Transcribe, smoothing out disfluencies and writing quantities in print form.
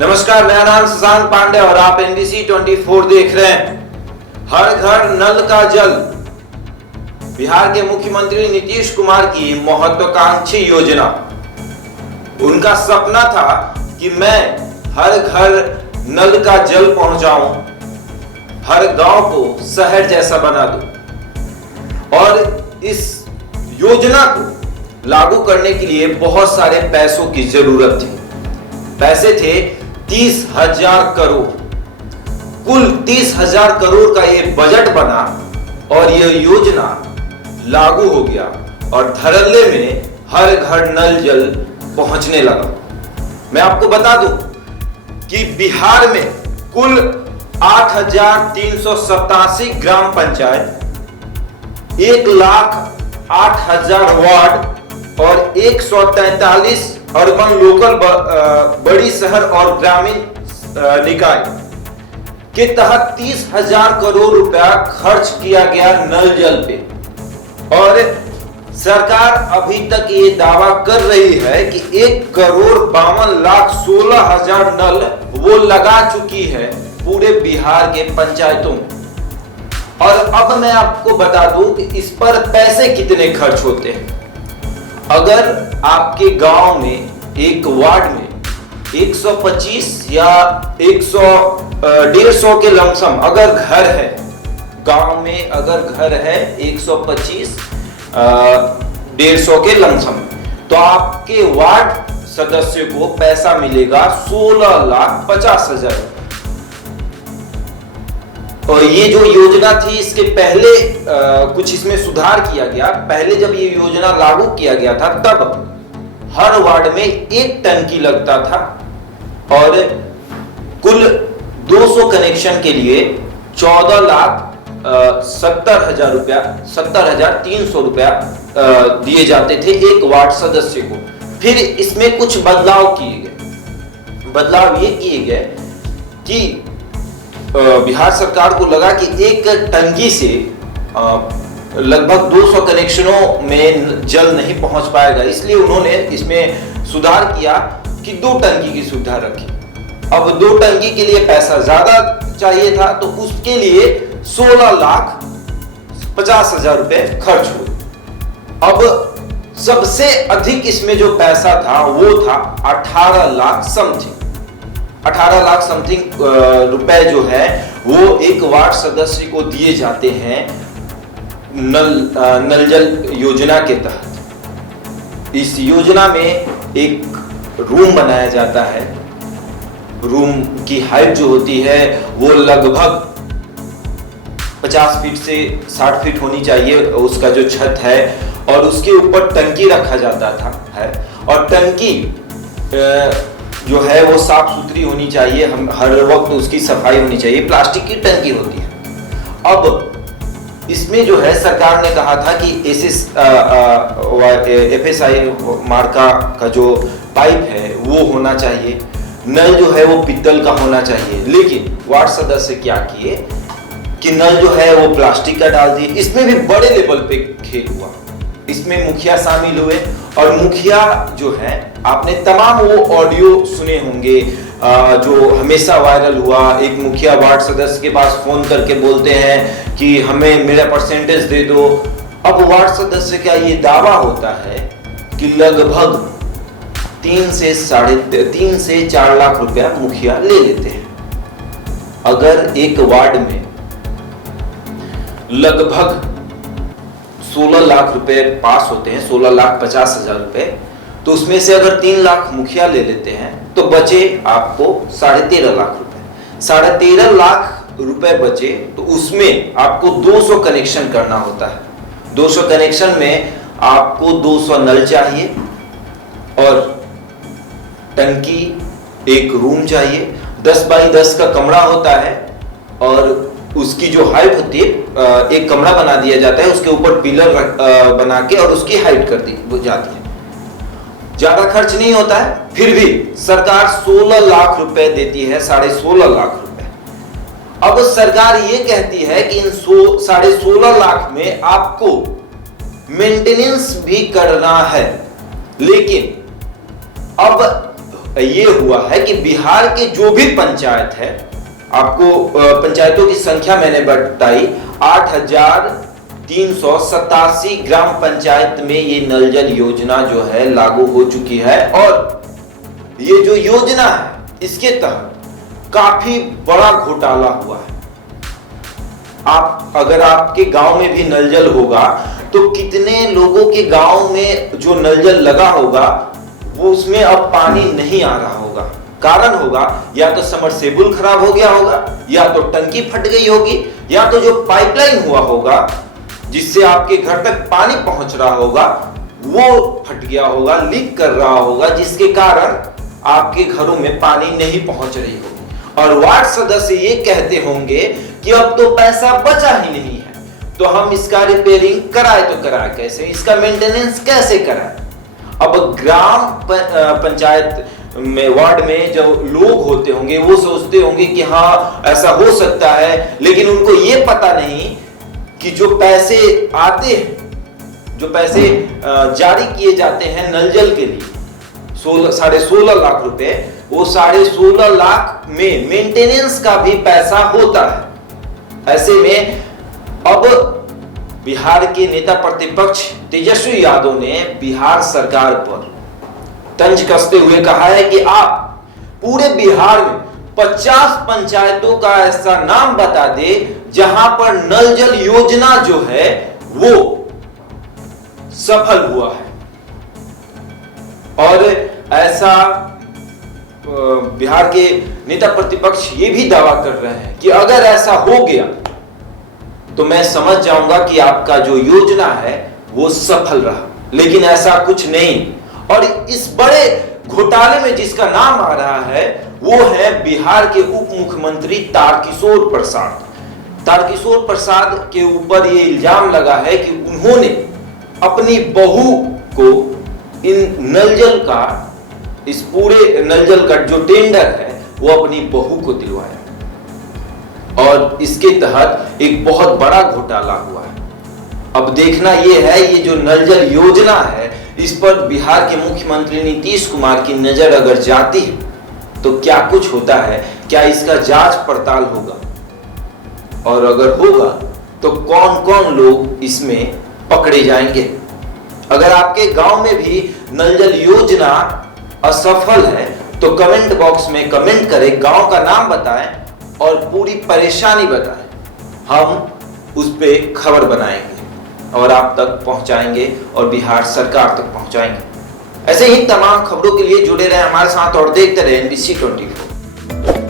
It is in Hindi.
नमस्कार, मेरा नाम शशांक पांडे और आप NBC 24 देख रहे हैं। हर घर नल का जल बिहार के मुख्यमंत्री नीतीश कुमार की महत्वाकांक्षी योजना। उनका सपना था कि मैं हर घर नल का जल पहुंचाऊं, हर गांव को शहर जैसा बना दूं। और इस योजना को लागू करने के लिए बहुत सारे पैसों की जरूरत थी। पैसे थे 30,000 करोड़। कुल 30,000 करोड़ का ये बजट बना और ये योजना लागू हो गया और धड़ल्ले में हर घर नल जल पहुंचने लगा। मैं आपको बता दूं कि बिहार में कुल 8,387 ग्राम पंचायत, 1,08,000 वार्ड और 143 अर्बन लोकल बड़ी शहर और ग्रामीण निकाय के तहत 30,000 करोड़ रुपया खर्च किया गया नल जल पे। और सरकार अभी तक ये दावा कर रही है कि 1,52,16,000 नल वो लगा चुकी है पूरे बिहार के पंचायतों में। और अब मैं आपको बता दूं कि इस पर पैसे कितने खर्च होते हैं। अगर आपके गांव में एक वार्ड में 125 या 100-150 के लमसम अगर घर है, गांव में अगर घर है 125-150 के लमसम, तो आपके वार्ड सदस्य को पैसा मिलेगा 16,50,000। और ये जो योजना थी इसके पहले कुछ इसमें सुधार किया गया। पहले जब ये योजना लागू किया गया था तब हर वार्ड में एक टंकी लगता था और कुल 200 कनेक्शन के लिए 14,70,000 रुपया 70,300 रुपया दिए जाते थे एक वार्ड सदस्य को। फिर इसमें कुछ बदलाव किए गए। बदलाव ये किए गए कि बिहार सरकार को लगा कि एक टंकी से लगभग 200 कनेक्शनों में जल नहीं पहुंच पाएगा, इसलिए उन्होंने इसमें सुधार किया कि 2 टंकी की सुविधा रखी। अब 2 टंकी के लिए पैसा ज्यादा चाहिए था तो उसके लिए 16,50,000 रुपए खर्च हुए। अब सबसे अधिक इसमें जो पैसा था वो था 18 लाख समथिंग रुपए जो है वो एक वार्ड सदस्य को दिए जाते हैं नल जल योजना के तहत। इस योजना में एक रूम बनाया जाता है। रूम की हाइट जो होती है वो लगभग 50 फीट से 60 फीट होनी चाहिए, उसका जो छत है, और उसके ऊपर टंकी रखा जाता था है। और टंकी जो है वो साफ सुथरी होनी चाहिए, हम हर वक्त उसकी सफाई होनी चाहिए। प्लास्टिक की टंकी होती है। अब इसमें जो है सरकार ने कहा था कि FSI मार्का का जो पाइप है वो होना चाहिए, नल जो है वो पीतल का होना चाहिए। लेकिन वार्ड सदस्य क्या किए कि नल जो है वो प्लास्टिक का डाल दिए। इसमें भी बड़े लेवल पे खेल हुआ। इसमें मुखिया शामिल हुए और मुखिया जो है, आपने तमाम वो ऑडियो सुने होंगे जो हमेशा वायरल हुआ। एक मुखिया वार्ड सदस्य के पास फोन करके बोलते हैं कि हमें मेरा परसेंटेज दे दो। अब वार्ड सदस्य का ये दावा होता है कि लगभग 3 से 4 लाख रुपया मुखिया ले लेते हैं। अगर एक वार्ड में लगभग 16 लाख रुपए पास होते हैं, 16,50,000 रुपए, तो उसमें से अगर 3 लाख मुखिया ले लेते हैं तो बचे आपको 13.5 लाख रुपए। 13.5 लाख रुपए बचे तो उसमें आपको 200 कनेक्शन करना होता है। 200 कनेक्शन में आपको 200 नल चाहिए और टंकी, एक रूम चाहिए, 10 बाई 10 का कमरा होता है और उसकी जो हाइट होती है, एक कमरा बना दिया जाता है, उसके ऊपर पिलर बना के और उसकी हाइट कर दी जाती है। ज्यादा खर्च नहीं होता है। फिर भी सरकार 16 लाख रुपए देती है, 16.5 लाख रुपए। अब सरकार ये कहती है कि इन 16.5 लाख में आपको मेंटेनेंस भी करना है। लेकिन अब ये हुआ है कि बिहार के जो भी पंचायत है, आपको पंचायतों की संख्या मैंने बताई, 8,387 ग्राम पंचायत में ये नल जल योजना जो है लागू हो चुकी है। और ये जो योजना है इसके तहत काफी बड़ा घोटाला हुआ है। अगर आपके गांव में भी नल जल होगा तो कितने लोगों के गांव में जो नल जल लगा होगा वो उसमें अब पानी नहीं आ रहा होगा। कारण होगा या तो सबमर्सिबल खराब हो गया होगा, या तो टंकी फट गई होगी, या तो जो पाइपलाइन हुआ होगा जिससे आपके घर तक पानी पहुंच रहा होगा वो फट गया होगा, लीक कर रहा होगा, जिसके कारण आपके घरों में पानी नहीं पहुंच रही होगी। और वार्ड सदस्य ये कहते होंगे कि अब तो पैसा बचा ही नहीं है, तो हम इसका रिपेयरिंग कराए तो कराए कैसे, इसका मेंटेनेंस कैसे कराए। अब ग्राम पंचायत में, वार्ड में जो लोग होते होंगे वो सोचते होंगे कि हाँ ऐसा हो सकता है, लेकिन उनको ये पता नहीं कि जो पैसे आते हैं, जो पैसे जारी किए जाते हैं नल जल के लिए 16.5 लाख रुपए, वो 16.5 लाख में मेंटेनेंस का भी पैसा होता है। ऐसे में अब बिहार के नेता प्रतिपक्ष तेजस्वी यादव ने बिहार सरकार पर तंज कसते हुए कहा है कि आप पूरे बिहार में 50 पंचायतों का ऐसा नाम बता दे जहां पर नल जल योजना जो है वो सफल हुआ है। और ऐसा बिहार के नेता प्रतिपक्ष ये भी दावा कर रहे हैं कि अगर ऐसा हो गया तो मैं समझ जाऊंगा कि आपका जो योजना है वो सफल रहा, लेकिन ऐसा कुछ नहीं। और इस बड़े घोटाले में जिसका नाम आ रहा है वो है बिहार के उप मुख्यमंत्री तारकिशोर प्रसाद। तारकिशोर प्रसाद के ऊपर ये इल्जाम लगा है कि उन्होंने अपनी बहू को इन नल जल का, इस पूरे नल जल का जो टेंडर है वो अपनी बहू को दिलवाया, और इसके तहत एक बहुत बड़ा घोटाला हुआ है। अब देखना यह है, ये जो नल जल योजना है इस पर बिहार के मुख्यमंत्री नीतीश कुमार की नजर अगर जाती है तो क्या कुछ होता है, क्या इसका जांच पड़ताल होगा, और अगर होगा तो कौन कौन लोग इसमें पकड़े जाएंगे। अगर आपके गांव में भी नल जल योजना असफल है तो कमेंट बॉक्स में कमेंट करें, गांव का नाम बताएं और पूरी परेशानी बताएं। हम उस पे खबर बनाएंगे और आप तक पहुंचाएंगे और बिहार सरकार तक पहुंचाएंगे। ऐसे ही तमाम खबरों के लिए जुड़े रहें हमारे साथ और देखते रहें NBC 24।